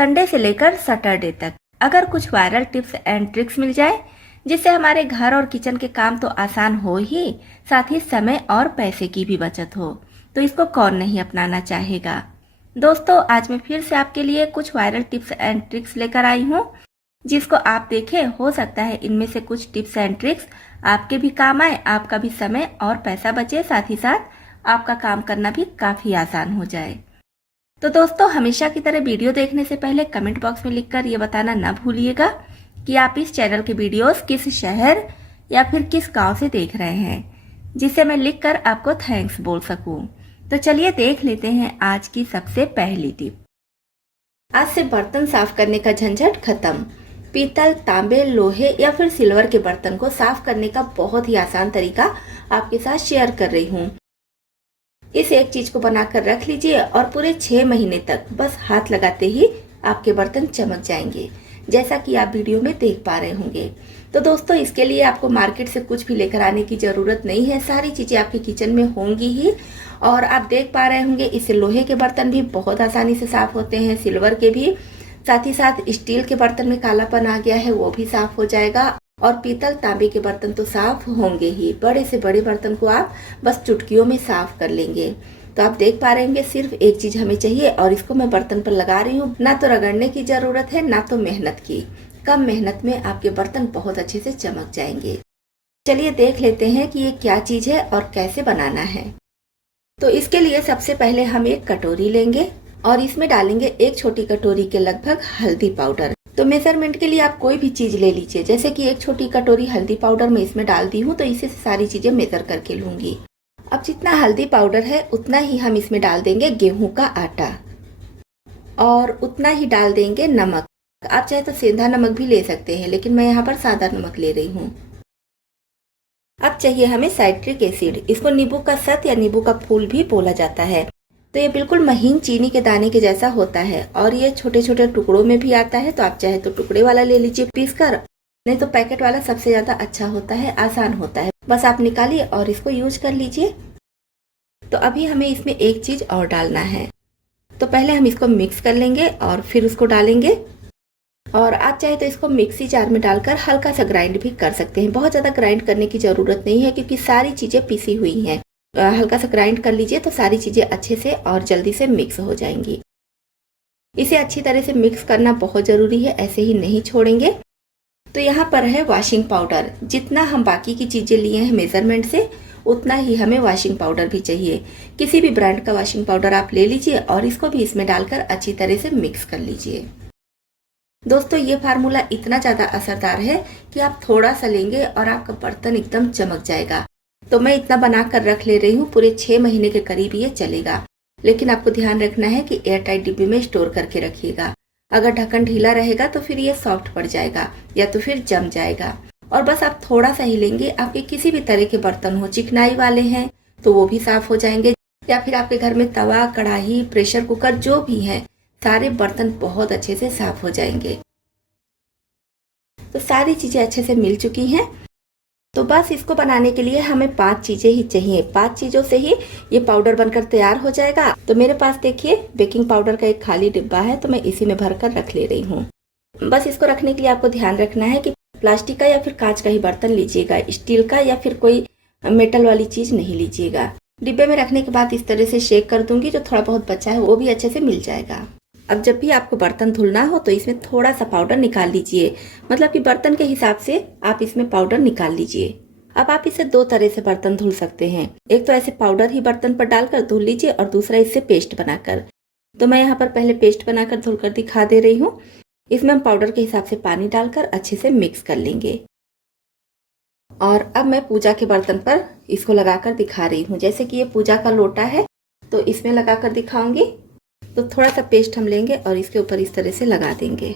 Sunday से लेकर Saturday तक अगर कुछ वायरल टिप्स एंड ट्रिक्स मिल जाए जिससे हमारे घर और किचन के काम तो आसान हो ही, साथ ही समय और पैसे की भी बचत हो, तो इसको कौन नहीं अपनाना चाहेगा। दोस्तों, आज मैं फिर से आपके लिए कुछ वायरल टिप्स एंड ट्रिक्स लेकर आई हूँ, जिसको आप देखें। हो सकता है इनमें से कुछ टिप्स एंड ट्रिक्स आपके भी काम आए, आपका भी समय और पैसा बचे, साथ ही साथ आपका काम करना भी काफी आसान हो जाए। तो दोस्तों, हमेशा की तरह वीडियो देखने से पहले कमेंट बॉक्स में लिखकर ये बताना न भूलिएगा कि आप इस चैनल के वीडियोस किस शहर या फिर किस गांव से देख रहे हैं, जिससे मैं लिखकर आपको थैंक्स बोल सकूं। तो चलिए देख लेते हैं आज की सबसे पहली टिप। आज से बर्तन साफ करने का झंझट खत्म। पीतल, तांबे, लोहे या फिर सिल्वर के बर्तन को साफ करने का बहुत ही आसान तरीका आपके साथ शेयर कर रही हूँ। इस एक चीज को बनाकर रख लीजिए और पूरे 6 महीने तक बस हाथ लगाते ही आपके बर्तन चमक जाएंगे, जैसा कि आप वीडियो में देख पा रहे होंगे। तो दोस्तों, इसके लिए आपको मार्केट से कुछ भी लेकर आने की जरूरत नहीं है, सारी चीजें आपके किचन में होंगी ही। और आप देख पा रहे होंगे इससे लोहे के बर्तन भी बहुत आसानी से साफ होते हैं, सिल्वर के भी, साथ ही साथ स्टील के बर्तन में कालापन आ गया है वो भी साफ हो जाएगा। और पीतल, तांबे के बर्तन तो साफ होंगे ही। बड़े से बड़े बर्तन को आप बस चुटकियों में साफ कर लेंगे। तो आप देख पा रहे होंगे सिर्फ एक चीज हमें चाहिए और इसको मैं बर्तन पर लगा रही हूँ। ना तो रगड़ने की जरूरत है, ना तो मेहनत की। कम मेहनत में आपके बर्तन बहुत अच्छे से चमक जाएंगे। चलिए देख लेते हैं कि ये क्या चीज है और कैसे बनाना है। तो इसके लिए सबसे पहले हम एक कटोरी लेंगे और इसमें डालेंगे एक छोटी कटोरी के लगभग हल्दी पाउडर। तो मेजरमेंट के लिए आप कोई भी चीज ले लीजिए, जैसे कि एक छोटी कटोरी हल्दी पाउडर मैं इसमें डाल दी हूँ, तो इसे सारी चीजें मेजर करके लूंगी। अब जितना हल्दी पाउडर है उतना ही हम इसमें डाल देंगे गेहूं का आटा और उतना ही डाल देंगे नमक। आप चाहे तो सेंधा नमक भी ले सकते हैं, लेकिन मैं यहाँ पर सादा नमक ले रही हूँ। अब चाहिए हमें साइट्रिक एसिड। इसको नींबू का सत या नींबू का फूल भी बोला जाता है। तो ये बिल्कुल महीन चीनी के दाने के जैसा होता है और ये छोटे छोटे टुकड़ों में भी आता है। तो आप चाहे तो टुकड़े वाला ले लीजिए पीस कर, नहीं तो पैकेट वाला सबसे ज्यादा अच्छा होता है, आसान होता है। बस आप निकालिए और इसको यूज कर लीजिए। तो अभी हमें इसमें एक चीज और डालना है। तो पहले हम इसको मिक्स कर लेंगे और फिर उसको डालेंगे। और आप चाहे तो इसको मिक्सी जार में डालकर हल्का सा ग्राइंड भी कर सकते हैं। बहुत ज्यादा ग्राइंड करने की जरूरत नहीं है, क्योंकि सारी चीजें पिसी हुई हैं। हल्का सा ग्राइंड कर लीजिए तो सारी चीजें अच्छे से और जल्दी से मिक्स हो जाएंगी। इसे अच्छी तरह से मिक्स करना बहुत जरूरी है, ऐसे ही नहीं छोड़ेंगे। तो यहाँ पर है वॉशिंग पाउडर। जितना हम बाकी की चीजें लिए हैं मेजरमेंट से, उतना ही हमें वॉशिंग पाउडर भी चाहिए। किसी भी ब्रांड का वॉशिंग पाउडर आप ले लीजिए और इसको भी इसमें डालकर अच्छी तरह से मिक्स कर लीजिए। दोस्तों, ये फार्मूला इतना ज्यादा असरदार है कि आप थोड़ा सा लेंगे और आपका बर्तन एकदम चमक जाएगा। तो मैं इतना बना कर रख ले रही हूँ, पूरे 6 महीने के करीब ये चलेगा। लेकिन आपको ध्यान रखना है कि एयर टाइट डिब्बे में स्टोर करके रखिएगा। अगर ढक्कन ढीला रहेगा तो फिर ये सॉफ्ट पड़ जाएगा या तो फिर जम जाएगा। और बस आप थोड़ा सा ही लेंगे। आपके किसी भी तरह के बर्तन हो, चिकनाई वाले हैं तो वो भी साफ हो जाएंगे, या फिर आपके घर में तवा, कढ़ाई, प्रेशर कुकर जो भी है, सारे बर्तन बहुत अच्छे से साफ हो जाएंगे। तो सारी चीजें अच्छे से मिल चुकी हैं। तो बस इसको बनाने के लिए हमें 5 चीजें ही चाहिए। 5 चीजों से ही ये पाउडर बनकर तैयार हो जाएगा। तो मेरे पास देखिए बेकिंग पाउडर का एक खाली डिब्बा है, तो मैं इसी में भरकर रख ले रही हूँ। बस इसको रखने के लिए आपको ध्यान रखना है कि प्लास्टिक का या फिर कांच का ही बर्तन लीजिएगा, स्टील का या फिर कोई मेटल वाली चीज नहीं लीजिएगा। डिब्बे में रखने के बाद इस तरह से शेक कर दूंगी, जो थोड़ा बहुत बचा है वो भी अच्छे से मिल जाएगा। अब जब भी आपको बर्तन धुलना हो तो इसमें थोड़ा सा पाउडर निकाल लीजिए, मतलब कि बर्तन के हिसाब से आप इसमें पाउडर निकाल लीजिए। अब आप इसे 2 तरह से बर्तन धुल सकते हैं। एक तो ऐसे पाउडर ही बर्तन पर डालकर धुल लीजिए और दूसरा इससे पेस्ट बनाकर। तो मैं यहाँ पर पहले पेस्ट बनाकर धुलकर दिखा दे रही हूँ। इसमें हम पाउडर के हिसाब से पानी डालकर अच्छे से मिक्स कर लेंगे। और अब मैं पूजा के बर्तन पर इसको लगाकर दिखा रही हूँ। जैसे कि ये पूजा का लोटा है तो इसमें लगाकर दिखाऊंगी। तो थोड़ा सा पेस्ट हम लेंगे और इसके ऊपर इस तरह से लगा देंगे।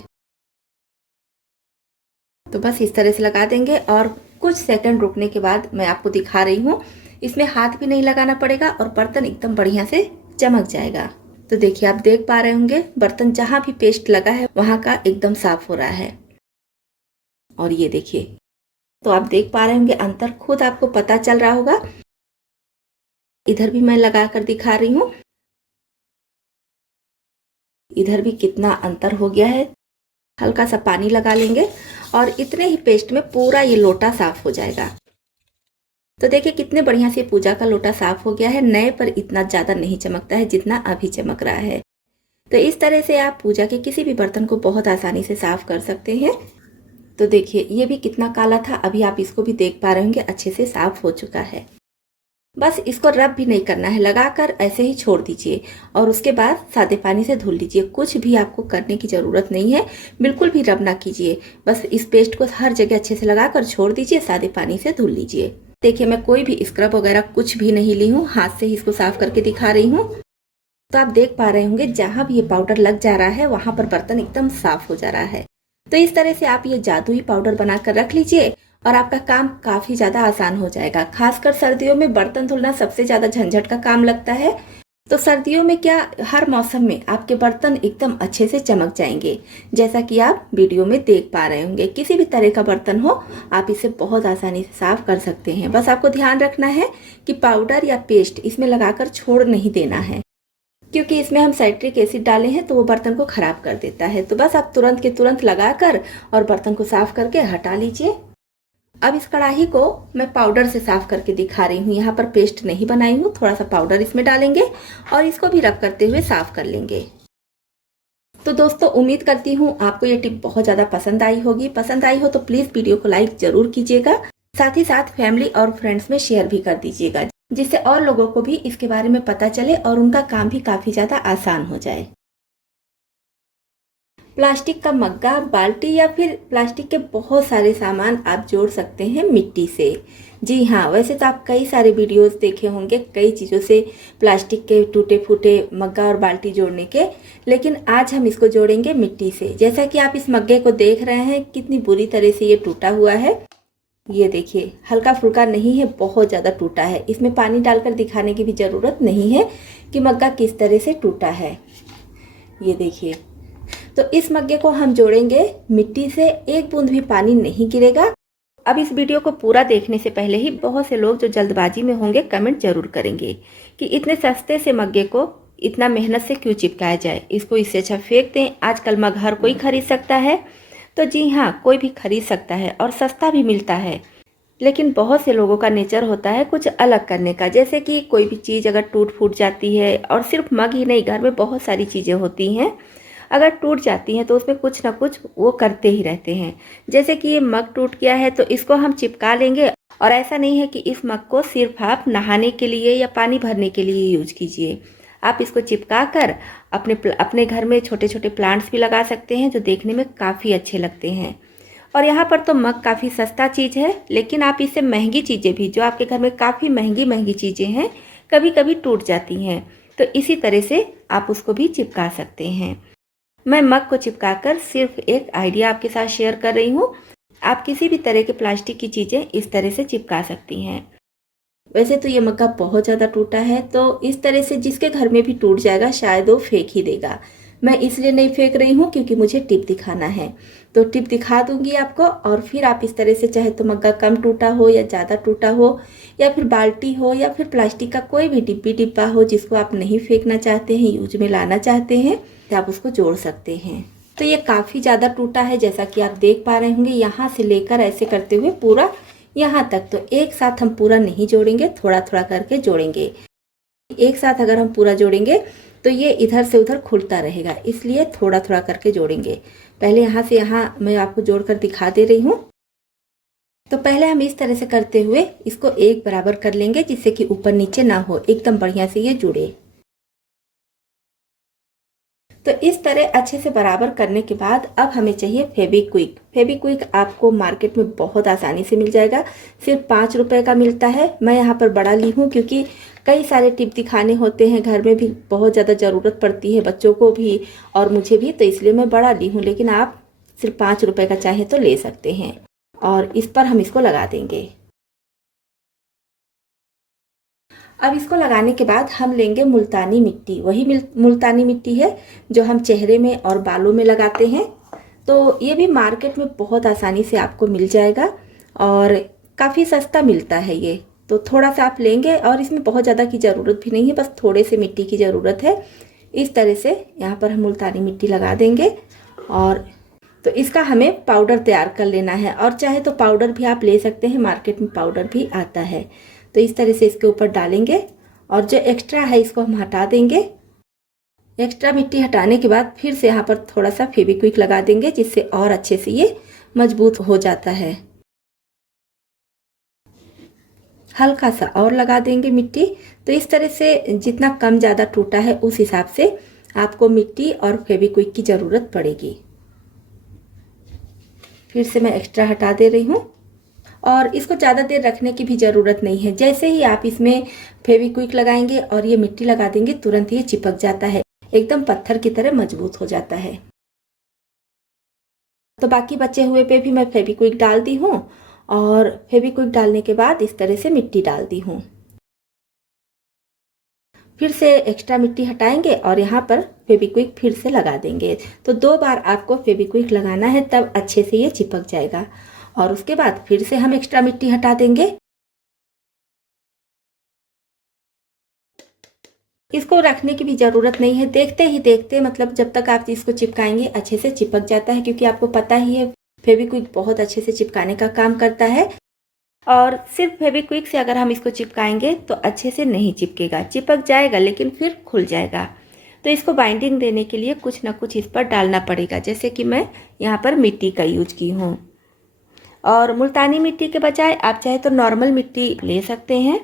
तो बस इस तरह से लगा देंगे और कुछ सेकंड रुकने के बाद मैं आपको दिखा रही हूँ। इसमें हाथ भी नहीं लगाना पड़ेगा और बर्तन एकदम बढ़िया से चमक जाएगा। तो देखिए, आप देख पा रहे होंगे बर्तन जहां भी पेस्ट लगा है वहां का एकदम साफ हो रहा है। और ये देखिए, तो आप देख पा रहे होंगे अंतर खुद आपको पता चल रहा होगा। इधर भी मैं लगा कर दिखा रही हूँ। इधर भी कितना अंतर हो गया है। हल्का सा पानी लगा लेंगे और इतने ही पेस्ट में पूरा ये लोटा साफ हो जाएगा। तो देखिए कितने बढ़िया से पूजा का लोटा साफ हो गया है। नए पर इतना ज़्यादा नहीं चमकता है जितना अभी चमक रहा है। तो इस तरह से आप पूजा के किसी भी बर्तन को बहुत आसानी से साफ कर सकते हैं। तो देखिए ये भी कितना काला था, अभी आप इसको भी देख पा रहे होंगे अच्छे से साफ हो चुका है। बस इसको रब भी नहीं करना है, लगाकर ऐसे ही छोड़ दीजिए और उसके बाद सादे पानी से धुल लीजिए। कुछ भी आपको करने की ज़रूरत नहीं है, बिल्कुल भी रब ना कीजिए। बस इस पेस्ट को हर जगह अच्छे से लगाकर छोड़ दीजिए, सादे पानी से धुल लीजिए। देखिए मैं कोई भी स्क्रब वगैरह कुछ भी नहीं ली हूँ, हाथ से ही इसको साफ करके दिखा रही हूँ। तो आप देख पा रहे होंगे जहाँ भी ये पाउडर लग जा रहा है वहाँ पर बर्तन एकदम साफ हो जा रहा है। तो इस तरह से आप ये जादुई पाउडर बनाकर रख लीजिए और आपका काम काफ़ी ज़्यादा आसान हो जाएगा। खासकर सर्दियों में बर्तन धुलना सबसे ज़्यादा झंझट का काम लगता है। तो सर्दियों में क्या, हर मौसम में आपके बर्तन एकदम अच्छे से चमक जाएंगे, जैसा कि आप वीडियो में देख पा रहे होंगे। किसी भी तरह का बर्तन हो आप इसे बहुत आसानी से साफ कर सकते हैं। बस आपको ध्यान रखना है कि पाउडर या पेस्ट इसमें लगाकर छोड़ नहीं देना है, क्योंकि इसमें हम साइट्रिक एसिड डाले हैं तो वो बर्तन को खराब कर देता है। तो बस आप तुरंत के तुरंत लगाकर और बर्तन को साफ करके हटा लीजिए। अब इस कढ़ाई को मैं पाउडर से साफ करके दिखा रही हूँ। यहाँ पर पेस्ट नहीं बनाई हूँ, थोड़ा सा पाउडर इसमें डालेंगे और इसको भी रब करते हुए साफ कर लेंगे। तो दोस्तों उम्मीद करती हूँ आपको ये टिप बहुत ज़्यादा पसंद आई होगी। पसंद आई हो तो प्लीज़ वीडियो को लाइक जरूर कीजिएगा, साथ ही साथ फैमिली और फ्रेंड्स में शेयर भी कर दीजिएगा, जिससे और लोगों को भी इसके बारे में पता चले और उनका काम भी काफ़ी ज़्यादा आसान हो जाए। प्लास्टिक का मग्गा, बाल्टी या फिर प्लास्टिक के बहुत सारे सामान आप जोड़ सकते हैं मिट्टी से। जी हाँ, वैसे तो आप कई सारे वीडियोस देखे होंगे कई चीज़ों से प्लास्टिक के टूटे फूटे मग्गा और बाल्टी जोड़ने के, लेकिन आज हम इसको जोड़ेंगे मिट्टी से। जैसा कि आप इस मग्गे को देख रहे हैं कितनी बुरी तरह से ये टूटा हुआ है। ये देखिए हल्का फुल्का नहीं है, बहुत ज़्यादा टूटा है। इसमें पानी डालकर दिखाने की भी ज़रूरत नहीं है कि मग्गा किस तरह से टूटा है। ये देखिए, तो इस मग्गे को हम जोड़ेंगे मिट्टी से, एक बूंद भी पानी नहीं गिरेगा। अब इस वीडियो को पूरा देखने से पहले ही बहुत से लोग जो जल्दबाजी में होंगे कमेंट जरूर करेंगे कि इतने सस्ते से मग्गे को इतना मेहनत से क्यों चिपकाया जाए, इसको इससे अच्छा फेंक दें। आजकल मग हर कोई खरीद सकता है। तो जी हाँ, कोई भी खरीद सकता है और सस्ता भी मिलता है। लेकिन बहुत से लोगों का नेचर होता है कुछ अलग करने का, जैसे कि कोई भी चीज़ अगर टूट फूट जाती है, और सिर्फ मग ही नहीं, घर में बहुत सारी चीज़ें होती हैं, अगर टूट जाती हैं तो उसमें कुछ ना कुछ वो करते ही रहते हैं। जैसे कि ये मग टूट गया है तो इसको हम चिपका लेंगे। और ऐसा नहीं है कि इस मग को सिर्फ आप नहाने के लिए या पानी भरने के लिए यूज कीजिए। आप इसको चिपका कर अपने घर में छोटे छोटे प्लांट्स भी लगा सकते हैं, जो देखने में काफ़ी अच्छे लगते हैं। और यहाँ पर तो मग काफ़ी सस्ता चीज़ है, लेकिन आप इससे महंगी चीज़ें भी, जो आपके घर में काफ़ी महंगी महंगी चीज़ें हैं, कभी कभी टूट जाती हैं, तो इसी तरह से आप उसको भी चिपका सकते हैं। मैं मग को चिपकाकर सिर्फ एक आइडिया आपके साथ शेयर कर रही हूँ। आप किसी भी तरह के प्लास्टिक की चीज़ें इस तरह से चिपका सकती हैं। वैसे तो ये मग्गा बहुत ज़्यादा टूटा है, तो इस तरह से जिसके घर में भी टूट जाएगा शायद वो फेंक ही देगा। मैं इसलिए नहीं फेंक रही हूँ क्योंकि मुझे टिप दिखाना है। तो टिप दिखा दूंगी आपको, और फिर आप इस तरह से, चाहे तो मग्गा कम टूटा हो या ज़्यादा टूटा हो, या फिर बाल्टी हो, या फिर प्लास्टिक का कोई भी डिब्बा हो जिसको आप नहीं फेंकना चाहते हैं, यूज में लाना चाहते हैं, तो आप उसको जोड़ सकते हैं। तो ये काफ़ी ज़्यादा टूटा है, जैसा कि आप देख पा रहे होंगे, यहाँ से लेकर ऐसे करते हुए पूरा यहाँ तक। तो एक साथ हम पूरा नहीं जोड़ेंगे, थोड़ा थोड़ा करके जोड़ेंगे। एक साथ अगर हम पूरा जोड़ेंगे तो ये इधर से उधर खुलता रहेगा, इसलिए थोड़ा थोड़ा करके जोड़ेंगे। पहले यहाँ से यहाँ मैं आपको जोड़कर दिखा दे रही हूँ। तो पहले हम इस तरह से करते हुए इसको एक बराबर कर लेंगे, जिससे कि ऊपर नीचे ना हो, एकदम बढ़िया से ये जुड़े। तो इस तरह अच्छे से बराबर करने के बाद अब हमें चाहिए फेविक्विक। फेविक्विक आपको मार्केट में बहुत आसानी से मिल जाएगा, सिर्फ 5 रुपए का मिलता है। मैं यहाँ पर बड़ा ली हूँ क्योंकि कई सारे टिप दिखाने होते हैं, घर में भी बहुत ज़्यादा ज़रूरत पड़ती है, बच्चों को भी और मुझे भी, तो इसलिए मैं बड़ा ली हूँ। लेकिन आप सिर्फ 5 रुपए का चाहे तो ले सकते हैं। और इस पर हम इसको लगा देंगे। अब इसको लगाने के बाद हम लेंगे मुल्तानी मिट्टी। वही मुल्तानी मिट्टी है जो हम चेहरे में और बालों में लगाते हैं। तो ये भी मार्केट में बहुत आसानी से आपको मिल जाएगा और काफ़ी सस्ता मिलता है ये। तो थोड़ा सा आप लेंगे और इसमें बहुत ज़्यादा की ज़रूरत भी नहीं है, बस थोड़े से मिट्टी की ज़रूरत है। इस तरह से यहाँ पर हम मुल्तानी मिट्टी लगा देंगे। और तो इसका हमें पाउडर तैयार कर लेना है, और चाहे तो पाउडर भी आप ले सकते हैं, मार्केट में पाउडर भी आता है। तो इस तरह से इसके ऊपर डालेंगे और जो एक्स्ट्रा है इसको हम हटा देंगे। एक्स्ट्रा मिट्टी हटाने के बाद फिर से यहाँ पर थोड़ा सा फेविक्विक लगा देंगे, जिससे और अच्छे से ये मजबूत हो जाता है। हल्का सा और लगा देंगे मिट्टी। तो इस तरह से जितना कम ज़्यादा टूटा है उस हिसाब से आपको मिट्टी और फेविक्विक की ज़रूरत पड़ेगी। फिर से मैं एक्स्ट्रा हटा दे रही हूँ। और इसको ज़्यादा देर रखने की भी ज़रूरत नहीं है। जैसे ही आप इसमें फेविक्विक लगाएंगे और ये मिट्टी लगा देंगे, तुरंत ये चिपक जाता है, एकदम पत्थर की तरह मजबूत हो जाता है। तो बाकी बचे हुए पे भी मैं फेविक्विक डाल दी हूँ, और फेविक्विक डालने के बाद इस तरह से मिट्टी डाल दी हूँ। फिर से एक्स्ट्रा मिट्टी हटाएंगे और यहाँ पर फेविक्विक फिर से लगा देंगे। तो 2 बार आपको फेविक्विक लगाना है, तब अच्छे से ये चिपक जाएगा। और उसके बाद फिर से हम एक्स्ट्रा मिट्टी हटा देंगे। इसको रखने की भी ज़रूरत नहीं है, देखते ही देखते मतलब जब तक आप इसको चिपकाएंगे अच्छे से चिपक जाता है, क्योंकि आपको पता ही है फेविक्विक बहुत अच्छे से चिपकाने का काम करता है। और सिर्फ फेविक्विक से अगर हम इसको चिपकाएंगे तो अच्छे से नहीं चिपकेगा, चिपक जाएगा लेकिन फिर खुल जाएगा। तो इसको बाइंडिंग देने के लिए कुछ ना कुछ इस पर डालना पड़ेगा, जैसे कि मैं यहाँ पर मिट्टी का यूज की हूँ। और मुल्तानी मिट्टी के बजाय आप चाहे तो नॉर्मल मिट्टी ले सकते हैं।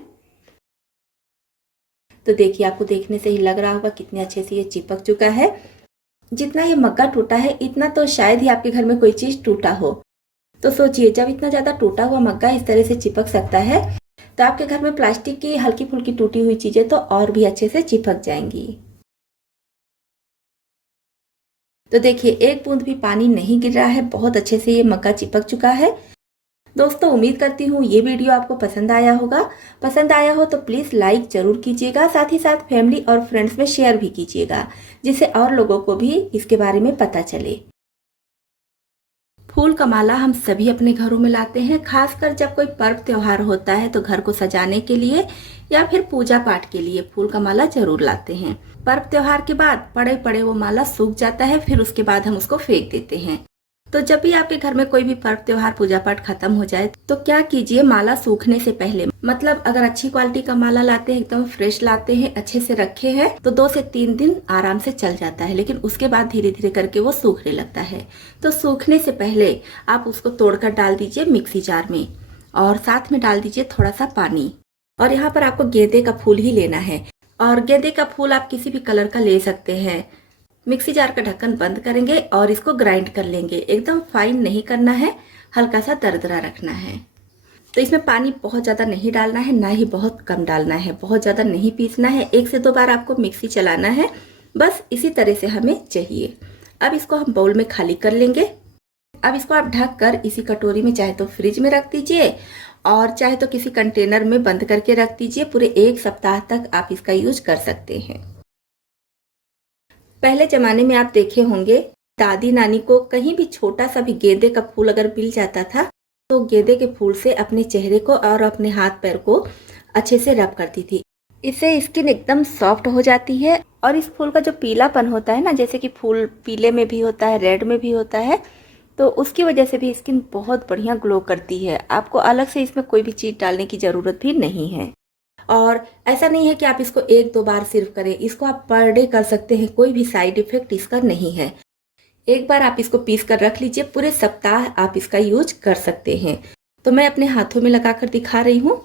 तो देखिए, आपको देखने से ही लग रहा होगा कितने अच्छे से ये चिपक चुका है। जितना ये मग्गा टूटा है इतना तो शायद ही आपके घर में कोई चीज़ टूटा हो। तो सोचिए, जब इतना ज़्यादा टूटा हुआ मग्गा इस तरह से चिपक सकता है, तो आपके घर में प्लास्टिक की हल्की फुल्की टूटी हुई चीज़ें तो और भी अच्छे से चिपक जाएंगी। तो देखिए, एक बूंद भी पानी नहीं गिर रहा है, बहुत अच्छे से ये मग्गा चिपक चुका है। दोस्तों, उम्मीद करती हूँ ये वीडियो आपको पसंद आया होगा। पसंद आया हो तो प्लीज़ लाइक ज़रूर कीजिएगा, साथ ही साथ फैमिली और फ्रेंड्स में शेयर भी कीजिएगा, जिससे और लोगों को भी इसके बारे में पता चले। फूल का माला हम सभी अपने घरों में लाते हैं, खासकर जब कोई पर्व त्योहार होता है तो घर को सजाने के लिए या फिर पूजा पाठ के लिए फूल का माला जरूर लाते हैं। पर्व त्योहार के बाद पड़े पड़े वो माला सूख जाता है, फिर उसके बाद हम उसको फेंक देते हैं। तो जब भी आपके घर में कोई भी पर्व त्योहार पूजा पाठ खत्म हो जाए तो क्या कीजिए, माला सूखने से पहले, मतलब अगर अच्छी क्वालिटी का माला लाते हैं, एकदम फ्रेश लाते हैं, अच्छे से रखे हैं, तो 2 से 3 दिन आराम से चल जाता है। लेकिन उसके बाद धीरे धीरे करके वो सूखने लगता है। तो सूखने से पहले आप उसको तोड़कर डाल दीजिए मिक्सी जार में, और साथ में डाल दीजिए थोड़ा सा पानी। और यहाँ पर आपको गेंदे का फूल ही लेना है, और गेंदे का फूल आप किसी भी कलर का ले सकते हैं। मिक्सी जार का ढक्कन बंद करेंगे और इसको ग्राइंड कर लेंगे। एकदम फाइन नहीं करना है, हल्का सा दरदरा रखना है। तो इसमें पानी बहुत ज़्यादा नहीं डालना है, ना ही बहुत कम डालना है, बहुत ज़्यादा नहीं पीसना है। 1 से 2 बार आपको मिक्सी चलाना है, बस इसी तरह से हमें चाहिए। अब इसको हम बाउल में खाली कर लेंगे। अब इसको आप ढक कर इसी कटोरी में चाहे तो फ्रिज में रख दीजिए, और चाहे तो किसी कंटेनर में बंद करके रख दीजिए। पूरे 1 सप्ताह तक आप इसका यूज कर सकते हैं। पहले जमाने में आप देखे होंगे, दादी नानी को कहीं भी छोटा सा भी गेंदे का फूल अगर मिल जाता था तो गेंदे के फूल से अपने चेहरे को और अपने हाथ पैर को अच्छे से रब करती थी। इससे स्किन एकदम सॉफ्ट हो जाती है। और इस फूल का जो पीलापन होता है ना, जैसे कि फूल पीले में भी होता है, रेड में भी होता है, तो उसकी वजह से भी स्किन बहुत बढ़िया ग्लो करती है। आपको अलग से इसमें कोई भी चीज़ डालने की ज़रूरत भी नहीं है। और ऐसा नहीं है कि आप इसको 1-2 बार सिर्फ करें, इसको आप पर डे कर सकते हैं, कोई भी साइड इफेक्ट इसका नहीं है। एक बार आप इसको पीस कर रख लीजिए, पूरे सप्ताह आप इसका यूज कर सकते हैं। तो मैं अपने हाथों में लगाकर दिखा रही हूँ।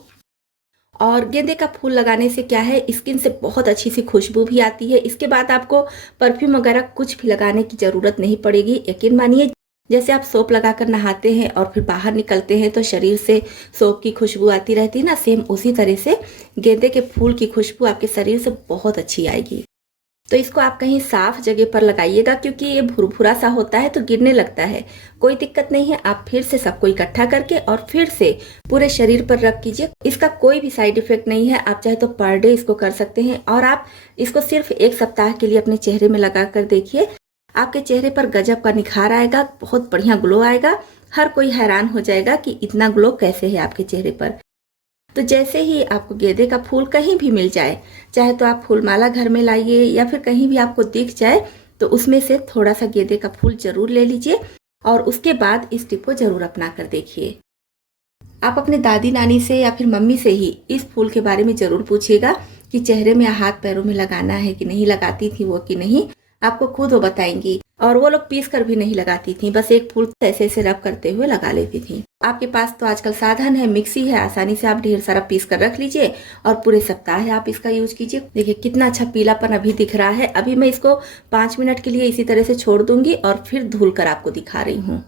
और गेंदे का फूल लगाने से क्या है, स्किन से बहुत अच्छी सी खुशबू भी आती है। इसके बाद आपको परफ्यूम वगैरह कुछ भी लगाने की ज़रूरत नहीं पड़ेगी। यकीन मानिए, जैसे आप सोप लगाकर नहाते हैं और फिर बाहर निकलते हैं तो शरीर से सोप की खुशबू आती रहती है ना, सेम उसी तरह से गेंदे के फूल की खुशबू आपके शरीर से बहुत अच्छी आएगी। तो इसको आप कहीं साफ जगह पर लगाइएगा, क्योंकि ये भुरभुरा सा होता है तो गिरने लगता है। कोई दिक्कत नहीं है, आप फिर से सबको इकट्ठा करके और फिर से पूरे शरीर पर रख कीजिए। इसका कोई भी साइड इफेक्ट नहीं है। आप चाहे तो पर डे इसको कर सकते हैं, और आप इसको सिर्फ 1 सप्ताह के लिए अपने चेहरे में लगा कर देखिए। आपके चेहरे पर गजब का निखार आएगा, बहुत बढ़िया ग्लो आएगा। हर कोई हैरान हो जाएगा कि इतना ग्लो कैसे है आपके चेहरे पर। तो जैसे ही आपको गेंदे का फूल कहीं भी मिल जाए, चाहे तो आप फूलमाला घर में लाइए या फिर कहीं भी आपको दिख जाए, तो उसमें से थोड़ा सा गेंदे का फूल जरूर ले लीजिए और उसके बाद इस टिप को जरूर अपना कर देखिए। आप अपने दादी नानी से या फिर मम्मी से ही इस फूल के बारे में जरूर पूछिएगा कि चेहरे में या हाथ पैरों में लगाना है कि नहीं, लगाती थी वो कि नहीं, आपको खुद वो बताएंगी। और वो लोग पीस कर भी नहीं लगाती थी, बस एक फूल ऐसे ऐसे रब करते हुए लगा लेती थी। आपके पास तो आजकल साधन है, मिक्सी है, आसानी से आप ढेर सारा पीस कर रख लीजिए और पूरे सप्ताह आप इसका यूज कीजिए। देखिए कितना अच्छा पीलापन अभी दिख रहा है। अभी मैं इसको 5 मिनट के लिए इसी तरह से छोड़ दूंगी और फिर धुल कर आपको दिखा रही हूँ।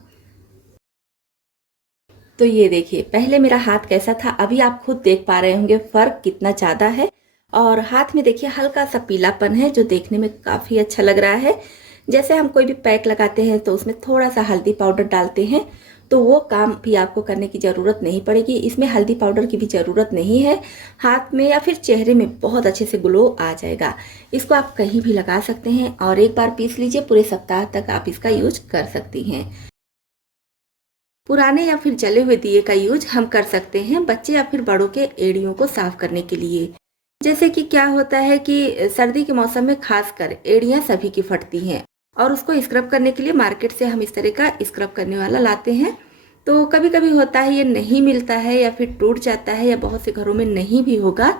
तो ये देखिए पहले मेरा हाथ कैसा था, अभी आप खुद देख पा रहे होंगे फर्क कितना ज्यादा है। और हाथ में देखिए हल्का सा पीलापन है जो देखने में काफी अच्छा लग रहा है। जैसे हम कोई भी पैक लगाते हैं तो उसमें थोड़ा सा हल्दी पाउडर डालते हैं, तो वो काम भी आपको करने की जरूरत नहीं पड़ेगी। इसमें हल्दी पाउडर की भी जरूरत नहीं है। हाथ में या फिर चेहरे में बहुत अच्छे से ग्लो आ जाएगा। इसको आप कहीं भी लगा सकते हैं और एक बार पीस लीजिए, पूरे सप्ताह तक आप इसका यूज कर सकती हैं। पुराने या फिर जले हुए दिए का यूज हम कर सकते हैं बच्चे या फिर बड़ों के एड़ियों को साफ करने के लिए। जैसे कि क्या होता है कि सर्दी के मौसम में खासकर एड़ियां सभी की फटती हैं और उसको स्क्रब करने के लिए मार्केट से हम इस तरह का स्क्रब करने वाला लाते हैं। तो कभी कभी होता है ये नहीं मिलता है या फिर टूट जाता है या बहुत से घरों में नहीं भी होगा,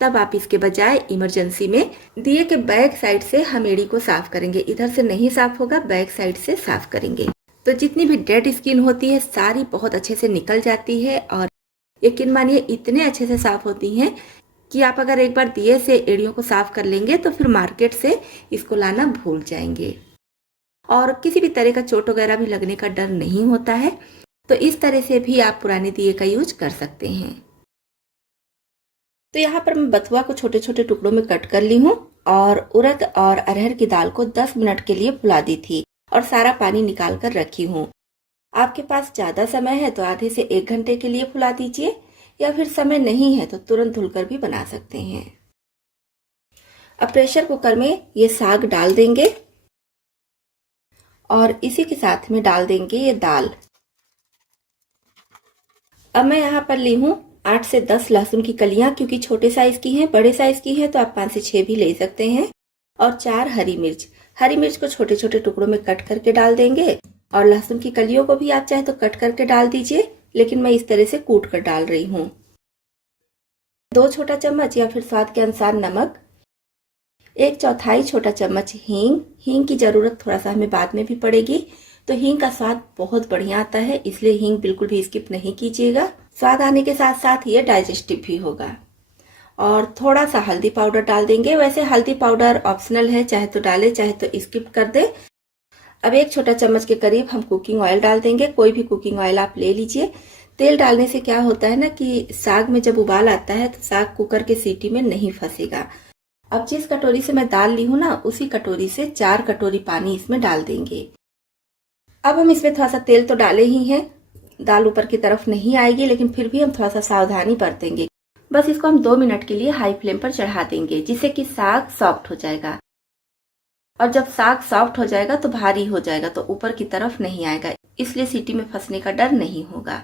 तब आप इसके बजाय इमरजेंसी में दिए के बैक साइड से हम एड़ी को साफ करेंगे। इधर से नहीं साफ होगा, बैक साइड से साफ करेंगे। तो जितनी भी डेड स्किन होती है सारी बहुत अच्छे से निकल जाती है और यकीन मानिए इतने अच्छे से साफ होती हैं कि आप अगर एक बार दिए से एड़ियों को साफ कर लेंगे तो फिर मार्केट से इसको लाना भूल जाएंगे और किसी भी तरह का चोट वगैरह भी लगने का डर नहीं होता है। तो इस तरह से भी आप पुराने दिए का यूज कर सकते हैं। तो यहाँ पर मैं बथुआ को छोटे छोटे टुकड़ों में कट कर ली हूँ और उड़द और अरहर की दाल को 10 मिनट के लिए फुला दी थी और सारा पानी निकाल कर रखी हूँ। आपके पास ज्यादा समय है तो आधे से 1 घंटे के लिए फुला दीजिए या फिर समय नहीं है तो तुरंत धुलकर भी बना सकते हैं। अब प्रेशर कुकर में ये साग डाल देंगे और इसी के साथ में डाल देंगे ये दाल। अब मैं यहाँ पर ली हूँ 8 से 10 लहसुन की कलियां, क्योंकि छोटे साइज की हैं, बड़े साइज की है तो आप 5 से 6 भी ले सकते हैं। और 4 हरी मिर्च। हरी मिर्च को छोटे छोटे टुकड़ों में कट करके डाल देंगे और लहसुन की कलियों को भी आप चाहे तो कट करके डाल दीजिए, लेकिन मैं इस तरह से कूट कर डाल रही हूँ। 2 छोटा चम्मच या फिर स्वाद के अनुसार नमक, 1/4 छोटा चम्मच हींग। हींग की जरूरत थोड़ा सा हमें बाद में भी पड़ेगी, तो हींग का स्वाद बहुत बढ़िया आता है, इसलिए हींग बिल्कुल भी स्किप नहीं कीजिएगा। स्वाद आने के साथ साथ ये डाइजेस्टिव भी होगा। और थोड़ा सा हल्दी पाउडर डाल देंगे। वैसे हल्दी पाउडर ऑप्शनल है, चाहे तो डाले चाहे तो स्किप कर दे। अब 1 छोटा चम्मच के करीब हम कुकिंग ऑयल डाल देंगे। कोई भी कुकिंग ऑयल आप ले लीजिए। तेल डालने से क्या होता है ना कि साग में जब उबाल आता है तो साग कुकर के सीटी में नहीं फंसेगा। अब जिस कटोरी से मैं दाल ली हूँ ना, उसी कटोरी से 4 कटोरी पानी इसमें डाल देंगे। अब हम इसमें थोड़ा सा तेल तो डाले ही हैं, दाल ऊपर की तरफ नहीं आएगी, लेकिन फिर भी हम थोड़ा सा सावधानी बरतेंगे। बस इसको हम 2 मिनट के लिए हाई फ्लेम पर चढ़ा देंगे, जिससे कि साग सॉफ्ट हो जाएगा। और जब साग सॉफ्ट हो जाएगा तो भारी हो जाएगा, तो ऊपर की तरफ नहीं आएगा, इसलिए सीटी में फंसने का डर नहीं होगा।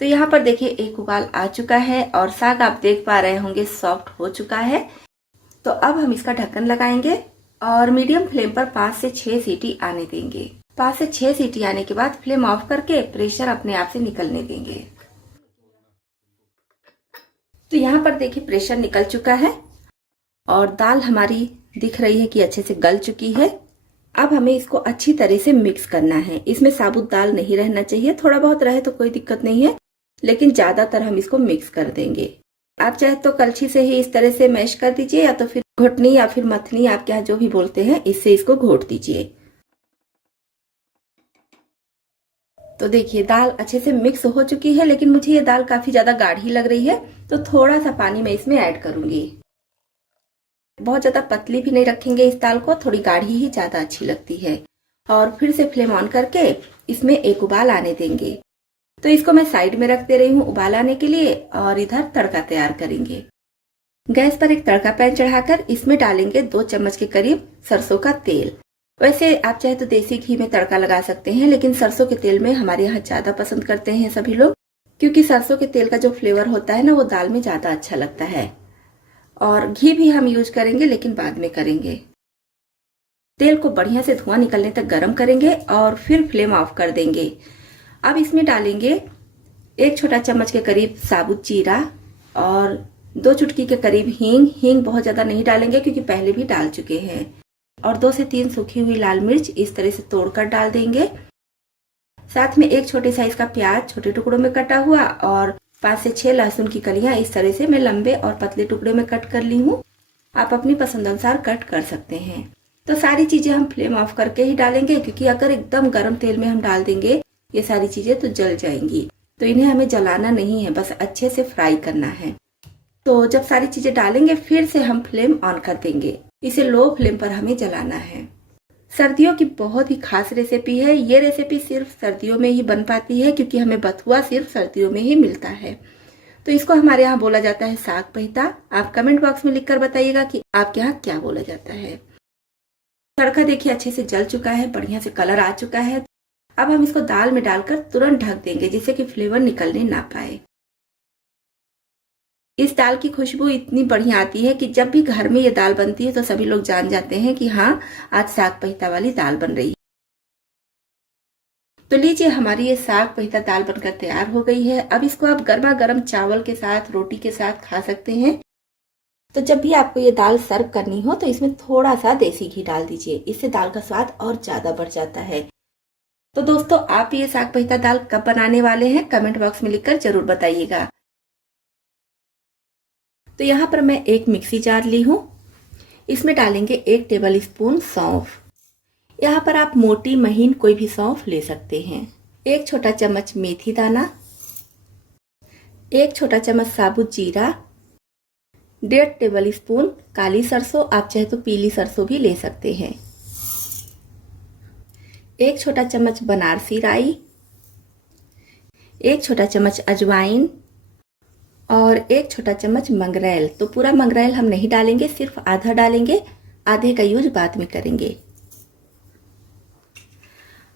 तो यहाँ पर देखिए 1 उबाल आ चुका है और साग आप देख पा रहे होंगे सॉफ्ट हो चुका है। तो अब हम इसका ढक्कन लगाएंगे और मीडियम फ्लेम पर 5 से 6 सीटी आने देंगे। 5 से 6 सीटी आने के बाद फ्लेम ऑफ करके प्रेशर अपने आप से निकलने देंगे। तो यहाँ पर देखिए प्रेशर निकल चुका है और दाल हमारी दिख रही है कि अच्छे से गल चुकी है। अब हमें इसको अच्छी तरह से मिक्स करना है। इसमें साबुत दाल नहीं रहना चाहिए, थोड़ा बहुत रहे तो कोई दिक्कत नहीं है, लेकिन ज्यादातर हम इसको मिक्स कर देंगे। आप चाहे तो कलछी से ही इस तरह से मैश कर दीजिए या तो फिर घुटनी या फिर मथनी, आपके यहाँ जो भी बोलते हैं, इससे इसको घोट दीजिए। तो देखिए दाल अच्छे से मिक्स हो चुकी है, लेकिन मुझे ये दाल काफी ज्यादा गाढ़ी लग रही है, तो थोड़ा सा पानी मैं इसमें ऐड करूंगी। बहुत ज्यादा पतली भी नहीं रखेंगे इस दाल को, थोड़ी गाढ़ी ही ज्यादा अच्छी लगती है। और फिर से फ्लेम ऑन करके इसमें 1 उबाल आने देंगे। तो इसको मैं साइड में रख दे रही हूँ उबाल आने के लिए और इधर तड़का तैयार करेंगे। गैस पर एक तड़का पैन चढ़ाकर इसमें डालेंगे 2 चम्मच के करीब सरसों का तेल। वैसे आप चाहे तो देसी घी में तड़का लगा सकते हैं, लेकिन सरसों के तेल में हमारे यहाँ ज्यादा पसंद करते हैं सभी लोग, क्योंकि सरसों के तेल का जो फ्लेवर होता है ना वो दाल में ज़्यादा अच्छा लगता है। और घी भी हम यूज करेंगे लेकिन बाद में करेंगे। तेल को बढ़िया से धुआं निकलने तक गर्म करेंगे और फिर फ्लेम ऑफ कर देंगे। अब इसमें डालेंगे 1 छोटा चम्मच के करीब साबुत जीरा और 2 चुटकी के करीब हींग। हींग बहुत ज़्यादा नहीं डालेंगे क्योंकि पहले भी डाल चुके हैं। और 2 से 3 सूखी हुई लाल मिर्च इस तरह से तोड़कर डाल देंगे। साथ में 1 छोटे साइज का प्याज छोटे टुकड़ों में कटा हुआ और 5 से 6 लहसुन की कलियां इस तरह से मैं लंबे और पतले टुकड़े में कट कर ली हूँ। आप अपनी पसंद अनुसार कट कर सकते हैं। तो सारी चीजें हम फ्लेम ऑफ करके ही डालेंगे क्योंकि अगर एकदम गर्म तेल में हम डाल देंगे ये सारी चीजें तो जल जाएंगी। तो इन्हें हमें जलाना नहीं है, बस अच्छे से फ्राई करना है। तो जब सारी चीजें डालेंगे फिर से हम फ्लेम ऑन कर देंगे। इसे लो फ्लेम पर हमें जलाना है। सर्दियों की बहुत ही खास रेसिपी है। ये रेसिपी सिर्फ सर्दियों में ही बन पाती है क्योंकि हमें बथुआ सिर्फ सर्दियों में ही मिलता है। तो इसको हमारे यहाँ बोला जाता है साग पहिता। आप कमेंट बॉक्स में लिखकर बताइएगा कि आपके यहाँ क्या बोला जाता है। तड़का देखिए अच्छे से जल चुका है, बढ़िया से कलर आ चुका है। अब हम इसको दाल में डालकर तुरंत ढक देंगे जिससे कि फ्लेवर निकलने ना पाए। इस दाल की खुशबू इतनी बढ़िया आती है कि जब भी घर में ये दाल बनती है तो सभी लोग जान जाते हैं कि हाँ, आज साग पहिता वाली दाल बन रही है। तो लीजिए, हमारी ये साग पहिता दाल बनकर तैयार हो गई है। अब इसको आप गर्मा गर्म चावल के साथ, रोटी के साथ खा सकते हैं। तो जब भी आपको ये दाल सर्व करनी हो तो इसमें थोड़ा सा देसी घी डाल दीजिए, इससे दाल का स्वाद और ज्यादा बढ़ जाता है। तो दोस्तों, आप ये साग पहिता दाल कब बनाने वाले हैं कमेंट बॉक्स में लिखकर जरूर बताइएगा। तो यहाँ पर मैं एक मिक्सी जार ली हूँ। इसमें डालेंगे 1 टेबल स्पून सौंफ। यहाँ पर आप मोटी महीन कोई भी सौंफ ले सकते हैं। 1 छोटा चम्मच मेथी दाना, 1 छोटा चम्मच साबुत जीरा, 1.5 टेबल स्पून काली सरसों, आप चाहे तो पीली सरसों भी ले सकते हैं, 1 छोटा चम्मच बनारसी राई, 1 छोटा चम्मच अजवाइन और 1 छोटा चम्मच मंगरेल। तो पूरा मंगरेल हम नहीं डालेंगे, सिर्फ आधा डालेंगे, आधे का यूज बाद में करेंगे।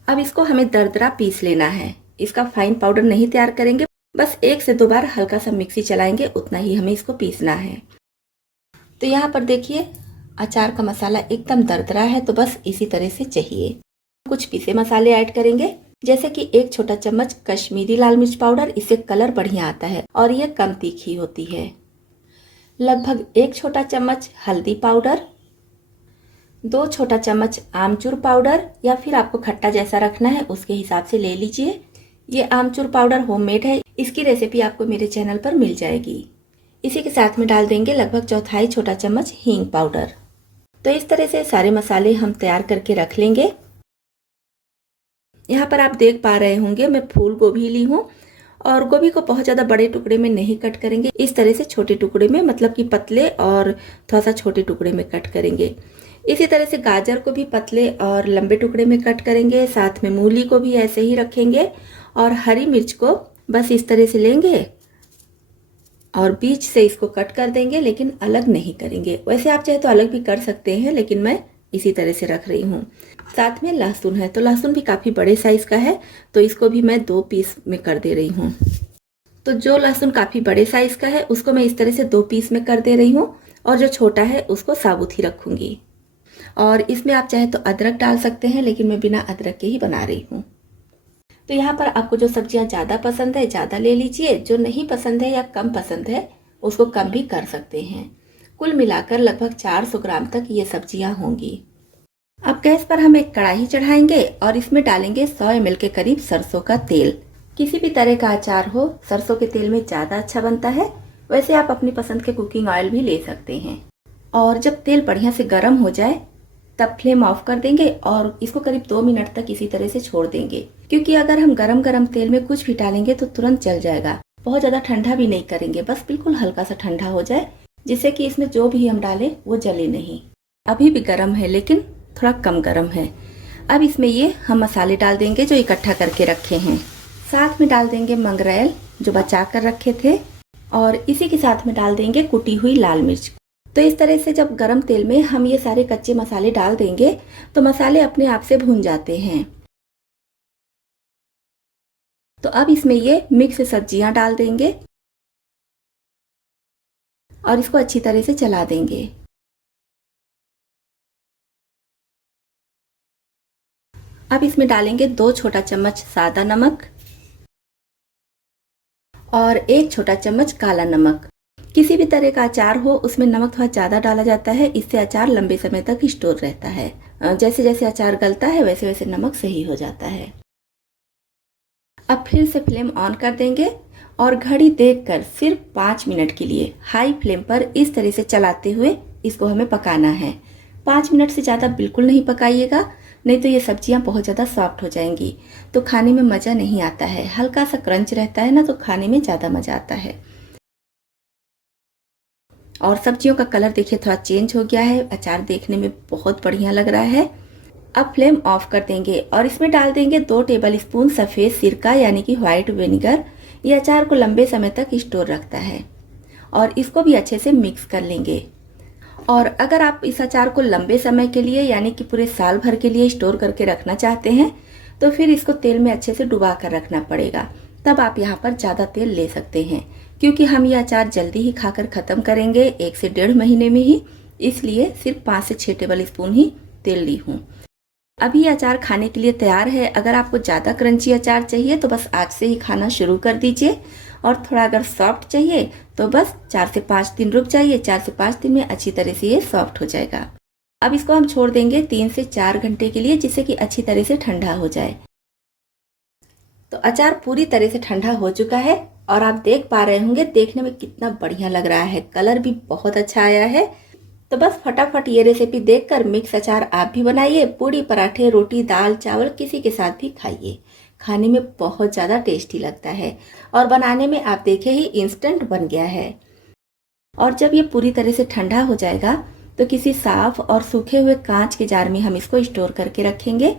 अब इसको हमें दरदरा पीस लेना है। इसका फाइन पाउडर नहीं तैयार करेंगे, बस 1 से 2 बार हल्का सा मिक्सी चलाएंगे, उतना ही हमें इसको पीसना है। तो यहाँ पर देखिए, अचार का मसाला एकदम दरदरा है, तो बस इसी तरह से चाहिए। कुछ पीसे मसाले ऐड करेंगे, जैसे कि 1 छोटा चम्मच कश्मीरी लाल मिर्च पाउडर, इससे कलर बढ़िया आता है और ये कम तीखी होती है। लगभग 1 छोटा चम्मच हल्दी पाउडर, 2 छोटा चम्मच आमचूर पाउडर, या फिर आपको खट्टा जैसा रखना है उसके हिसाब से ले लीजिए। ये आमचूर पाउडर होममेड है, इसकी रेसिपी आपको मेरे चैनल पर मिल जाएगी। इसी के साथ में डाल देंगे लगभग 1/4 छोटा चम्मच हींग पाउडर। तो इस तरह से सारे मसाले हम तैयार करके रख लेंगे। यहाँ पर आप देख पा रहे होंगे मैं फूल गोभी ली हूँ और गोभी को बहुत ज़्यादा बड़े टुकड़े में नहीं कट करेंगे, इस तरह से छोटे टुकड़े में, मतलब कि पतले और थोड़ा सा छोटे टुकड़े में कट करेंगे। इसी तरह से गाजर को भी पतले और लंबे टुकड़े में कट करेंगे। साथ में मूली को भी ऐसे ही रखेंगे और हरी मिर्च को बस इस तरह से लेंगे और बीच से इसको कट कर देंगे, लेकिन अलग नहीं करेंगे। वैसे आप चाहे तो अलग भी कर सकते हैं, लेकिन मैं इसी तरह से रख रही हूँ। साथ में लहसुन है, तो लहसुन भी काफ़ी बड़े साइज का है, तो इसको भी मैं 2 पीस में कर दे रही हूँ। तो जो लहसुन काफ़ी बड़े साइज का है उसको मैं इस तरह से 2 पीस में कर दे रही हूँ और जो छोटा है उसको साबुत ही रखूँगी। और इसमें आप चाहे तो अदरक डाल सकते हैं, लेकिन मैं बिना अदरक के ही बना रही हूँ। तो यहाँ पर आपको जो सब्जियाँ ज़्यादा पसंद है ज़्यादा ले लीजिए, जो नहीं पसंद है या कम पसंद है उसको कम भी कर सकते हैं। कुल मिलाकर लगभग 400 ग्राम तक ये सब्जियाँ होंगी। अब गैस पर हम एक कढ़ाई चढ़ाएंगे और इसमें डालेंगे 100 ml के करीब सरसों का तेल। किसी भी तरह का अचार हो, सरसों के तेल में ज़्यादा अच्छा बनता है। वैसे आप अपनी पसंद के कुकिंग ऑयल भी ले सकते हैं। और जब तेल बढ़िया से गर्म हो जाए तब फ्लेम ऑफ कर देंगे और इसको करीब 2 मिनट तक इसी तरह से छोड़ देंगे, क्योंकि अगर हम गरम गरम तेल में कुछ भी डालेंगे तो तुरंत जल जाएगा। बहुत ज़्यादा ठंडा भी नहीं करेंगे, बस बिल्कुल हल्का सा ठंडा हो जाए, जिससे कि इसमें जो भी हम डालें वो जले नहीं। अभी भी गर्म है लेकिन थोड़ा कम गर्म है। अब इसमें ये हम मसाले डाल देंगे जो इकट्ठा करके रखे हैं। साथ में डाल देंगे मंगरेल जो बचा कर रखे थे और इसी के साथ में डाल देंगे कुटी हुई लाल मिर्च। तो इस तरह से जब गरम तेल में हम ये सारे कच्चे मसाले डाल देंगे तो मसाले अपने आप से भून जाते हैं। तो अब इसमें ये मिक्स सब्जियां डाल देंगे और इसको अच्छी तरह से चला देंगे। अब इसमें डालेंगे 2 छोटा चम्मच सादा नमक और 1 छोटा चम्मच काला नमक। किसी भी तरह का अचार हो उसमें नमक थोड़ा ज़्यादा डाला जाता है, इससे अचार लंबे समय तक स्टोर रहता है। जैसे जैसे अचार गलता है वैसे वैसे नमक सही हो जाता है। अब फिर से फ्लेम ऑन कर देंगे और घड़ी देखकर सिर्फ 5 मिनट के लिए हाई फ्लेम पर इस तरह से चलाते हुए इसको हमें पकाना है। 5 मिनट से ज़्यादा बिल्कुल नहीं पकाइएगा, नहीं तो ये सब्जियां बहुत ज़्यादा सॉफ्ट हो जाएंगी तो खाने में मज़ा नहीं आता है। हल्का सा क्रंच रहता है ना तो खाने में ज़्यादा मज़ा आता है। और सब्जियों का कलर देखिए थोड़ा चेंज हो गया है, अचार देखने में बहुत बढ़िया लग रहा है। अब फ्लेम ऑफ कर देंगे और इसमें डाल देंगे 2 टेबल स्पून सफ़ेद सिरका यानी कि व्हाइट विनेगर। ये अचार को लंबे समय तक स्टोर रखता है और इसको भी अच्छे से मिक्स कर लेंगे। और अगर आप इस अचार को लंबे समय के लिए यानी कि पूरे साल भर के लिए स्टोर करके रखना चाहते हैं तो फिर इसको तेल में अच्छे से डुबा कर रखना पड़ेगा। तब आप यहाँ पर ज़्यादा तेल ले सकते हैं, क्योंकि हम ये अचार जल्दी ही खाकर ख़त्म करेंगे 1 से 1.5 महीने में ही, इसलिए सिर्फ 5 से 6 टेबल स्पून ही तेल ली हूँ। अभी ये अचार खाने के लिए तैयार है। अगर आपको ज़्यादा क्रंची अचार चाहिए तो बस आज से ही खाना शुरू कर दीजिए, और थोड़ा अगर सॉफ्ट चाहिए तो बस 4 से 5 दिन रुक जाइए। 4 से 5 दिन में अच्छी तरह से ये सॉफ्ट हो जाएगा। अब इसको हम छोड़ देंगे 3 से 4 घंटे के लिए, जिससे कि अच्छी तरह से ठंडा हो जाए। तो अचार पूरी तरह से ठंडा हो चुका है और आप देख पा रहे होंगे देखने में कितना बढ़िया लग रहा है, कलर भी बहुत अच्छा आया है। तो बस फटाफट ये रेसिपी देखकर मिक्स अचार आप भी बनाइए। पूड़ी, पराठे, रोटी, दाल, चावल किसी के साथ भी खाइए। खाने में बहुत ज़्यादा टेस्टी लगता है और बनाने में आप देखे ही इंस्टेंट बन गया है। और जब ये पूरी तरह से ठंडा हो जाएगा तो किसी साफ और सूखे हुए कांच के जार में हम इसको स्टोर करके रखेंगे।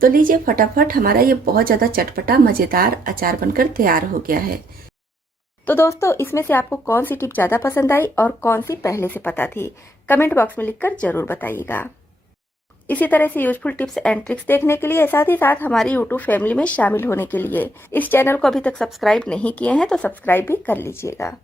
तो लीजिए फटाफट हमारा ये बहुत ज़्यादा चटपटा मज़ेदार अचार बनकर तैयार हो गया है। तो दोस्तों, इसमें से आपको कौन सी टिप ज़्यादा पसंद आई और कौन सी पहले से पता थी, कमेंट बॉक्स में लिखकर ज़रूर बताइएगा। इसी तरह से यूजफुल टिप्स एंड ट्रिक्स देखने के लिए, साथ ही साथ हमारी यूट्यूब फैमिली में शामिल होने के लिए इस चैनल को अभी तक सब्सक्राइब नहीं किए हैं तो सब्सक्राइब भी कर लीजिएगा।